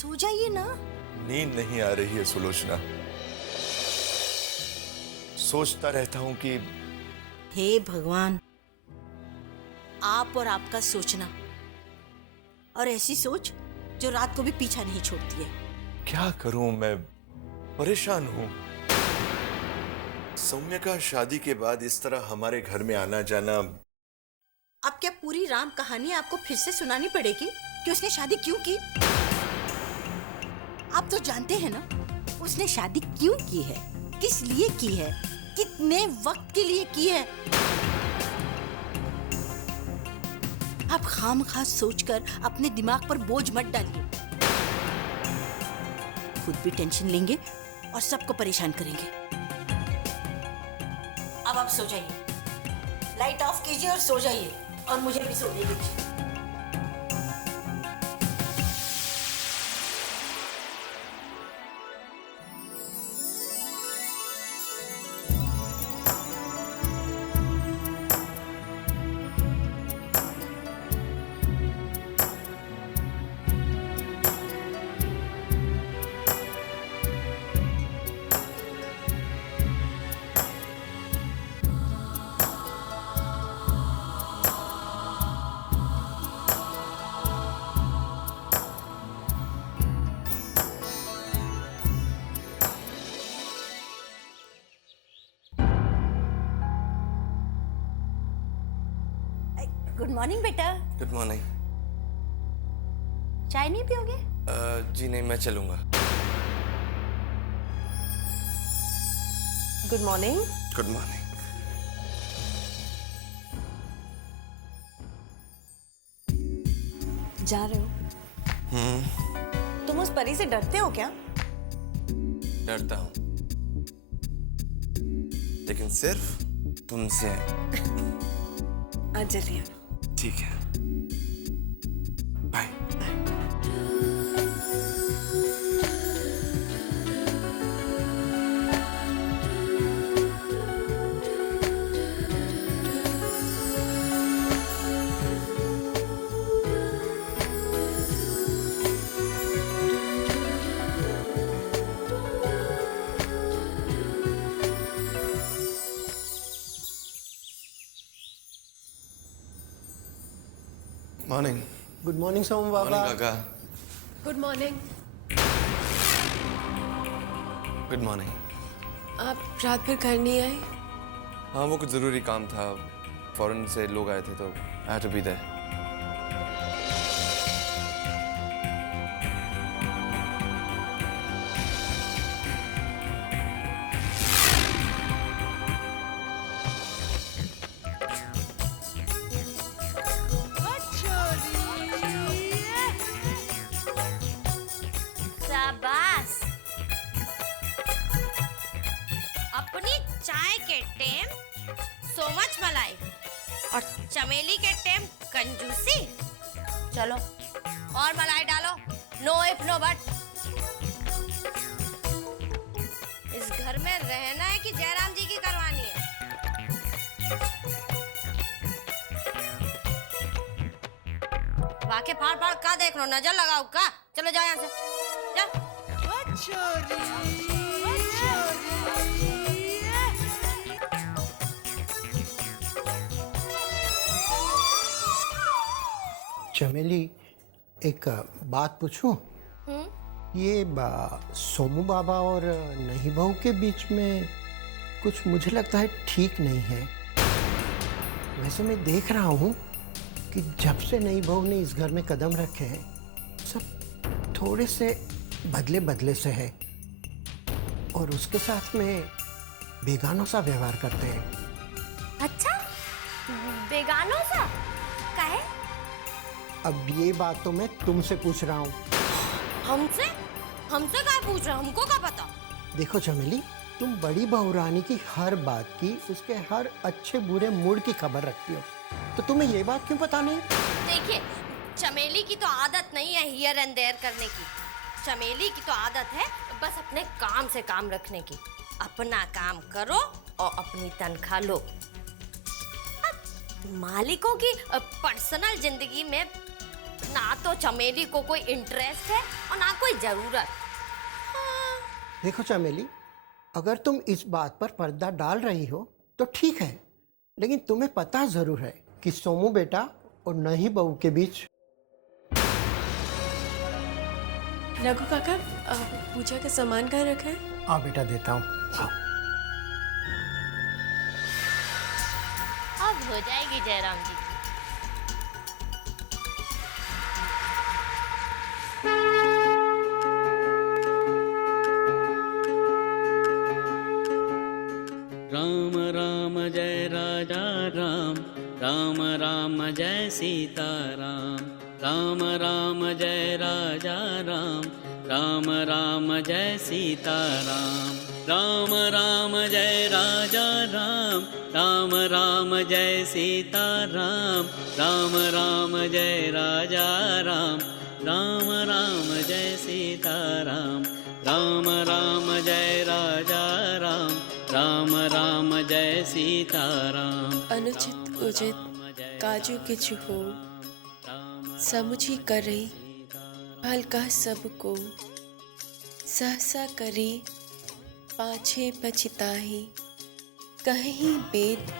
सो जाइए ना। नींद नहीं आ रही है सुलोचना। सोचता रहता हूं कि हे भगवान, आप और आपका सोचना, और ऐसी सोच जो रात को भी पीछा नहीं छोड़ती है। क्या करूं, मैं परेशान हूं। सौम्य का शादी के बाद इस तरह हमारे घर में आना जाना। अब क्या पूरी राम कहानी आपको फिर से सुनानी पड़ेगी कि उसने शादी क्यों की? आप तो जानते हैं ना उसने शादी क्यों की है, किस लिए की है, कितने वक्त के लिए की है। आप खामखा सोचकर अपने दिमाग पर बोझ मत डालिए। खुद भी टेंशन लेंगे और सबको परेशान करेंगे। अब आप सो जाइए, लाइट ऑफ कीजिए और सो जाइए, और मुझे भी सोने दीजिए। गुड मॉर्निंग बेटा। Good morning. चाय नहीं पियोगे? जी नहीं, मैं चलूंगा। Good morning. Good morning. जा रहे हो? तुम उस परी से डरते हो क्या? डरता हूँ, लेकिन सिर्फ तुमसे। आज जल्दी। ठीक है, बाय। मॉर्निंग। गुड मॉर्निंग सोम बाबा। मॉर्निंग काका। Good morning. Good morning. आप रात भर घर नहीं आए? हाँ, वो कुछ जरूरी काम था, फॉरेन से लोग आए थे तो I had to be there. शाबाश। अपनी चाय के टेम सो मच मलाई और चमेली के टेम कंजूसी। चलो और मलाई डालो, नो इफ नो बट। इस घर में रहना है कि जयराम जी की करवानी है? वाके फाड़ फाड़ का देख लो, नजर लगाओ का। चलो जाओ यहाँ से, जा। चमेली, एक बात पूछूं? ये सोमू बाबा और नही बहू के बीच में कुछ मुझे लगता है ठीक नहीं है। वैसे मैं देख रहा हूँ कि जब से नई बहू ने इस घर में कदम रखे हैं, सब थोड़े से बदले बदले से है, और उसके साथ में बेगानों सा व्यवहार करते हैं। अच्छा, बेगानों सा काहे? अब ये बात तो मैं तुमसे पूछ रहा हूँ। हमसे हमसे क्या पूछ रहे हो? हमको क्या पता? देखो चमेली, तुम बड़ी बहू रानी की हर बात की, उसके हर अच्छे बुरे मूड की खबर रखती हो, तो तुम्हें ये बात क्यों पता नहीं? देखिए, चमेली की तो आदत नहीं है हियर एंड देयर करने की। चमेली की तो आदत है बस अपने काम से काम रखने की। अपना काम करो और अपनी तनख्वाह लो। अब मालिकों की पर्सनल जिंदगी में ना तो चमेली को कोई इंटरेस्ट है और ना कोई जरूरत। देखो चमेली, अगर तुम इस बात पर पर्दा डाल रही हो तो ठीक है, लेकिन तुम्हें पता जरूर है कि सोमू बेटा और नहीं बहू के बीच। रघु काका, पूजा का सामान कहाँ रखा है? हाँ बेटा, देता हूँ। अब हो जाएगी जयराम जी की। राम राम जय राजा राम, राम राम जय सीता राम, राम राम जय राजा राम, राम राम जय सीता राम, राम राम जय राजा राम, राम राम जय सीता राम, राम राम जय राजा राम, राम राम जय सीता राम, राम राम जय राजा राम, राम राम जय सीता राम। अनुचित उचित काजू के चूहो, समुझी कर रही भलका सबको, सहसा करे पाछे पछताही, कहीं बेद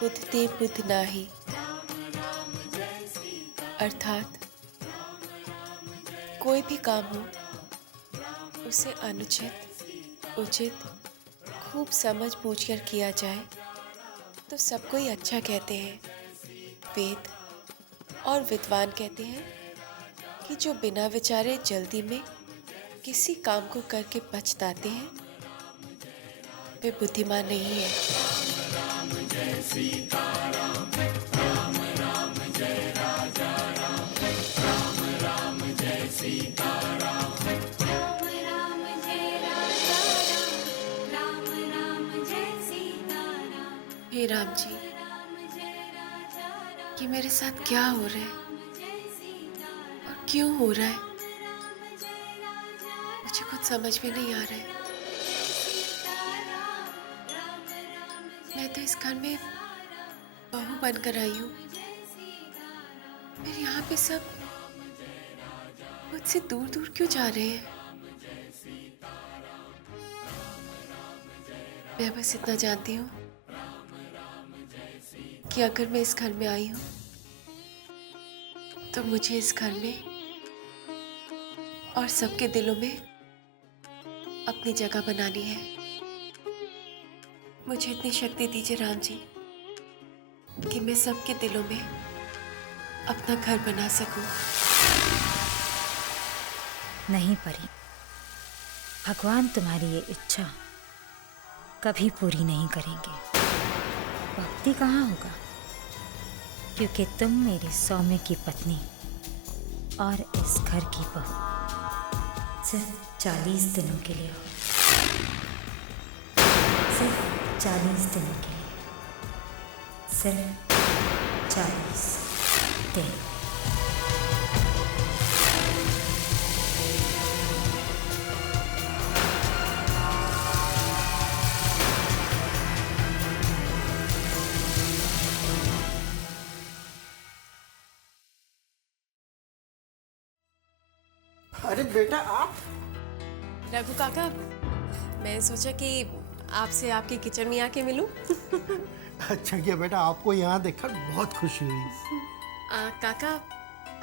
बुधते बुध नाही। अर्थात कोई भी काम हो उसे अनुचित उचित खूब समझ बूझकर किया जाए तो सबको ही अच्छा कहते हैं। वेद और विद्वान कहते हैं कि जो बिना विचारे जल्दी में किसी काम को करके पछताते हैं वे बुद्धिमान नहीं है। हे राम जी, ये मेरे साथ क्या हो रहा है और क्यों हो रहा है, मुझे कुछ समझ में नहीं आ रहा है। मैं तो इस घर में बहू बनकर आई हूँ, फिर यहाँ पे सब मुझसे दूर दूर क्यों जा रहे हैं। मैं बस इतना जानती हूँ कि अगर मैं इस घर में आई हूँ तो मुझे इस घर में और सबके दिलों में अपनी जगह बनानी है। मुझे इतनी शक्ति दीजिए राम जी कि मैं सबके दिलों में अपना घर बना सकूं। नहीं परी, भगवान तुम्हारी ये इच्छा कभी पूरी नहीं करेंगे। भक्ति कहाँ होगा, क्योंकि तुम मेरे सौम्य की पत्नी और इस घर की बहू सिर्फ 40 दिनों के लिए हो। सिर्फ 40 दिनों के लिए, सिर्फ 40 दिन। अरे बेटा आप। रघु काका, मैं सोचा कि आपसे आपके किचन में आके मिलूं। अच्छा किया बेटा, आपको यहाँ देखकर बहुत खुशी हुई। काका,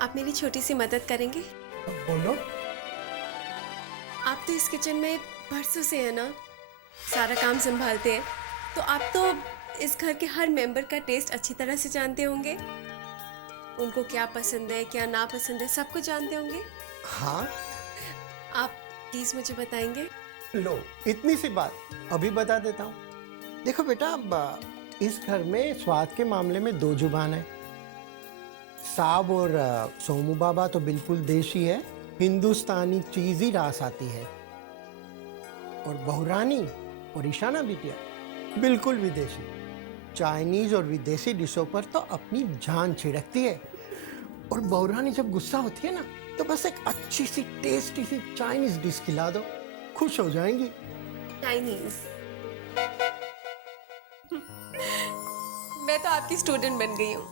आप मेरी छोटी सी मदद करेंगे? बोलो। आप तो इस किचन में बरसों से है ना, सारा काम संभालते हैं, तो आप तो इस घर के हर मेंबर का टेस्ट अच्छी तरह से जानते होंगे। उनको क्या पसंद है क्या ना पसंद है सब कुछ जानते होंगे। हाँ। आप प्लीज मुझे बताएंगे? लो, इतनी सी बात अभी बता देता हूँ। देखो बेटा, अब इस घर में स्वाद के मामले में दो जुबान है। साब और सोमू बाबा तो बिल्कुल देशी है, हिंदुस्तानी चीज ही रास आती है। और बहुरानी और ईशाना बिटिया बिल्कुल विदेशी, चाइनीज और विदेशी डिशों पर तो अपनी जान छिड़कती है। और बहुरानी जब गुस्सा होती है ना, तो बस एक अच्छी सी टेस्टी सी चाइनीज डिश खिला दो, खुश हो जाएंगी। चाइनीज? मैं तो आपकी स्टूडेंट बन गई हूँ।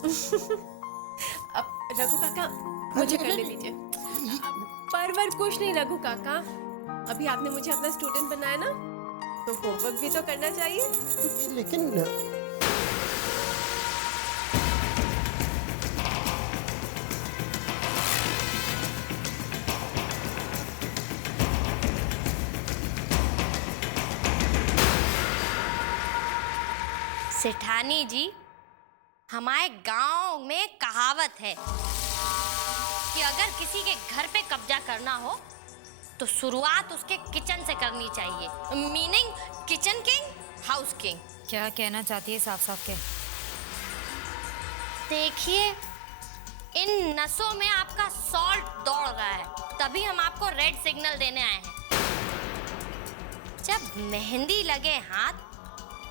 अब रघु काका, मुझे करने दीजिए। पर कुछ नहीं रघु काका, अभी आपने मुझे अपना स्टूडेंट बनाया ना, तो होमवर्क भी तो करना चाहिए। लेकिन सेठानी जी, हमारे गांव में कहावत है कि अगर किसी के घर पे कब्जा करना हो तो शुरुआत उसके किचन से करनी चाहिए। Meaning kitchen king, house king. क्या कहना चाहती है साफ साफ के? देखिए, इन नसों में आपका सॉल्ट दौड़ रहा है, तभी हम आपको रेड सिग्नल देने आए हैं। जब मेहंदी लगे हाथ,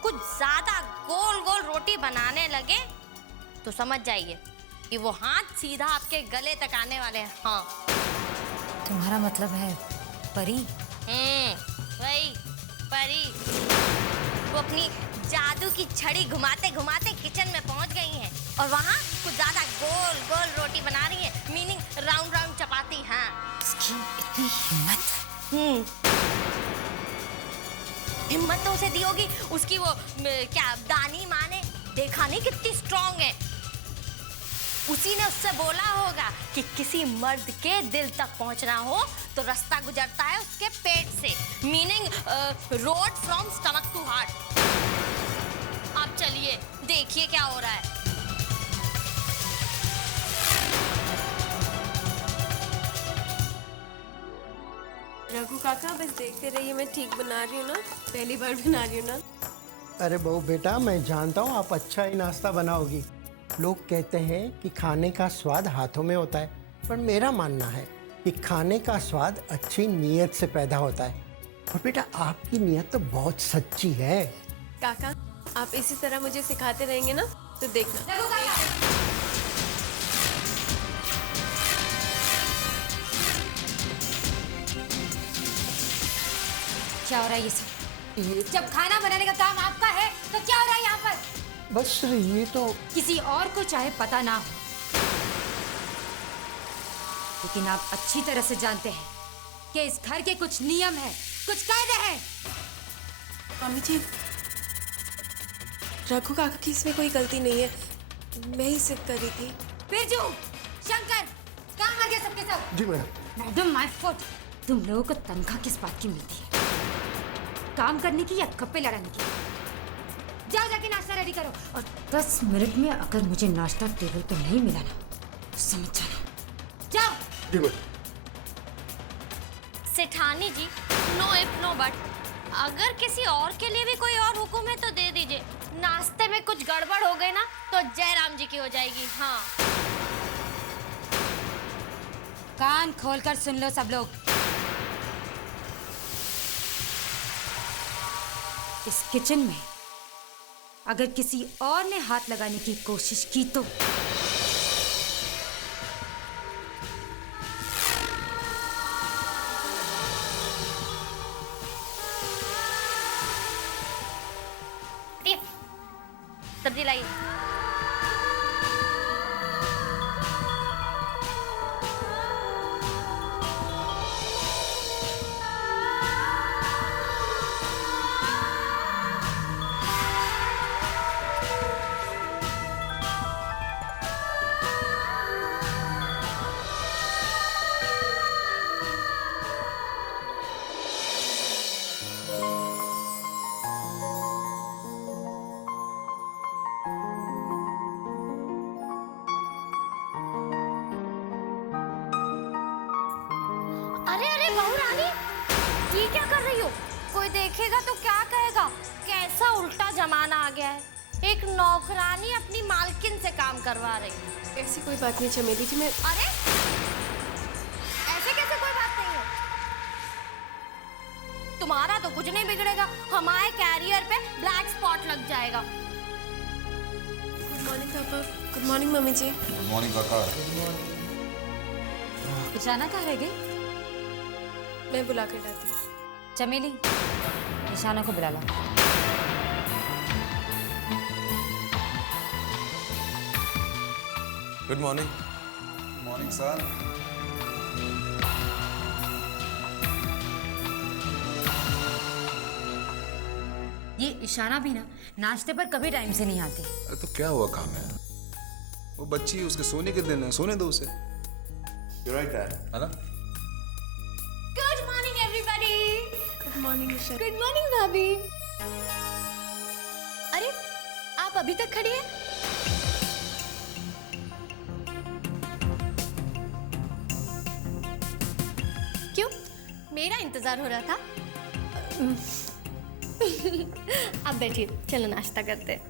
कुछ ज्यादा गोल गोल रोटी बनाने लगे तो समझ जाइए कि वो हाथ सीधा आपके गले तक आने वाले हैं। हाँ, तुम्हारा मतलब है परी? वही परी। वो अपनी जादू की छड़ी घुमाते घुमाते किचन में पहुंच गई हैं और वहाँ कुछ ज्यादा गोल गोल रोटी बना रही है, मीनिंग राउंड राउंड चपाती। हाँ, उसकी इतनी हिम्मत! हिम्मत तो उसे दी होगी, उसकी वो क्या दानी माँ ने देखा नहीं कितनी स्ट्रांग है। उसी ने उससे बोला होगा कि किसी मर्द के दिल तक पहुंचना हो तो रास्ता गुजरता है उसके पेट से, meaning road from stomach to heart. अब चलिए देखिए क्या हो रहा है। रघु काका बस देखते रहिए, मैं ठीक बना रही हूँ ना, पहली बार बना रही हूँ ना। अरे बहू बेटा, मैं जानता हूँ आप अच्छा ही नाश्ता बनाओगी। लोग कहते हैं कि खाने का स्वाद हाथों में होता है, पर मेरा मानना है कि खाने का स्वाद अच्छी नीयत से पैदा होता है। और बेटा आपकी नीयत तो बहुत सच्ची है। काका आप इसी तरह मुझे सिखाते रहेंगे ना तो देखना। क्या हो रहा है ये सब? जब खाना बनाने का काम आपका है तो क्या हो रहा है यहाँ पर? बस ये तो किसी और को चाहे पता ना हो, लेकिन आप अच्छी तरह से जानते हैं कि इस घर के कुछ नियम है, कुछ कायदे हैं। मम्मी जी, रघु काका की इसमें कोई गलती नहीं है, मैं ही सिद्ध कर रही थी। बिरजू, शंकर, कहाँ मर गए सबके सब? जी मैडम। Madam my foot. तुम लोगों को तनख्वाह किस बात की मिलती है? काम करने की या गप्पे लड़ाने की? जाओ जाके नाश्ता रेडी करो, और 10 मिनट में अगर मुझे नाश्ता टेबल पे नहीं मिला ना तो समझ जाना। जाओ। जी मैडम। सेठानी जी, नो इफ नो बट, अगर किसी और के लिए भी कोई और हुक्म है तो दे दीजिए। नाश्ते में कुछ गड़बड़ हो गई ना तो जयराम जी की हो जाएगी। हाँ, कान खोलकर सुन लो सब लोग। इस किचन में अगर किसी और ने हाथ लगाने की कोशिश की तो सब्जी लाइए। अरे अरे बहू रानी, ये क्या कर रही हो? कोई देखेगा तो क्या कहेगा? कैसा उल्टा जमाना आ गया है, एक नौकरानी अपनी मालकिन से काम करवा रही। ऐसी कोई बात नहीं चमेली जी, मैं अरे ऐसे कैसे कोई बात नहीं है? तुम्हारा तो कुछ नहीं बिगड़ेगा, हमारे कैरियर पे ब्लैक स्पॉट लग जाएगा। गुड मॉर्निंग पापा। गुड मॉर्निंग मम्मी जी। गुड मॉर्निंग काका। जाना कहाँ रह गई? मैं बुला कर लाती हूँ। चमेली, निशाना को बुला ला। Good morning. Morning sir. ये इशाना भी ना नाश्ते पर कभी टाइम से नहीं आते। अरे तो क्या हुआ काम है? वो बच्ची, उसके सोने के दिन है, सोने दो उसे। You're right, Dad. है ना? Good morning everybody. Good morning Isha. Good morning भाभी। अरे आप अभी तक खड़ी हैं? क्यों? मेरा इंतजार हो रहा था। आप बैठिए, चलो नाश्ता करते हैं।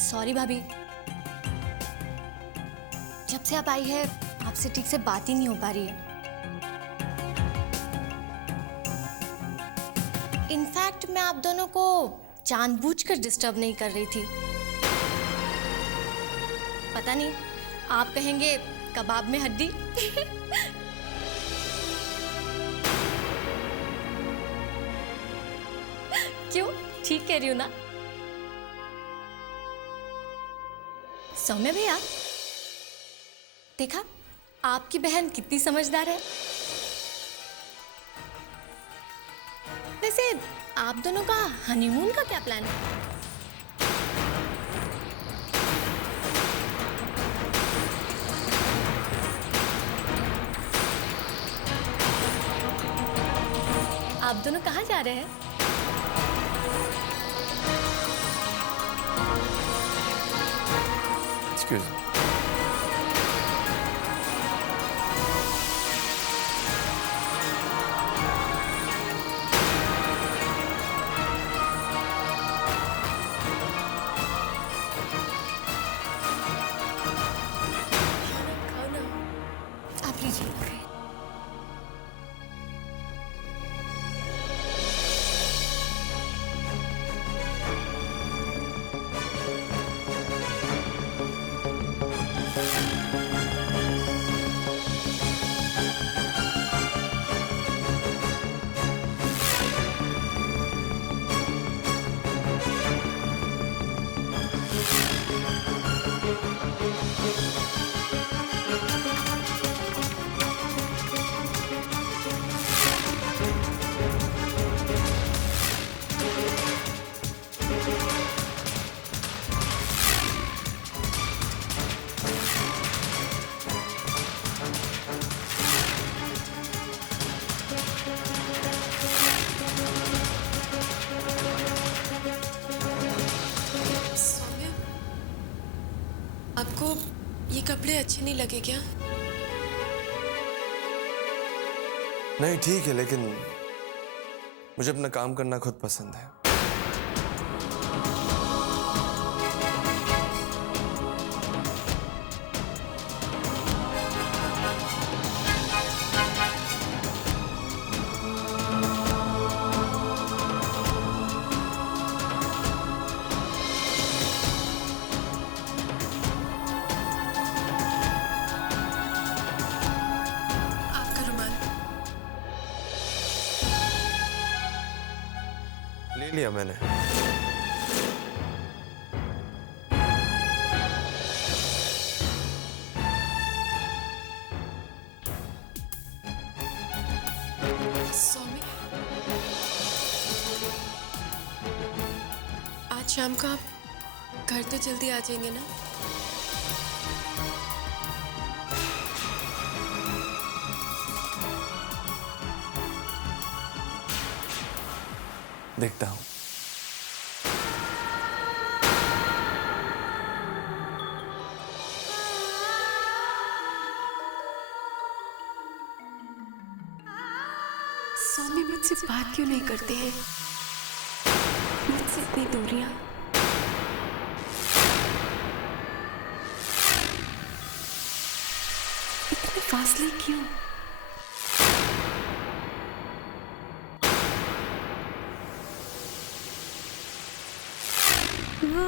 सॉरी भाभी, जब से आप आई है आपसे ठीक से बात ही नहीं हो पा रही है। इनफैक्ट मैं आप दोनों को जानबूझकर डिस्टर्ब नहीं कर रही थी। पता नहीं, आप कहेंगे कबाब में हड्डी। क्यों? ठीक कह रही हूं ना? सौम्या भैया, देखा आपकी बहन कितनी समझदार है। वैसे आप दोनों का हनीमून का क्या प्लान है? आप दोनों कहाँ जा रहे हैं? Excuse me. खाओ ना। आप लीजिए। सौम्या, आपको ये कपड़े अच्छे नहीं लगे क्या? नहीं ठीक है, लेकिन मुझे अपना काम करना खुद पसंद है। आपका रुमाल। ले लिया मैंने। सौम्या, आज शाम को आप घर तो जल्दी आ जाएंगे ना? देखता हूँ। सौम्या मुझसे बात क्यों नहीं करते हैं? मुझसे इतनी दूरियां। इतने फासले क्यों? वो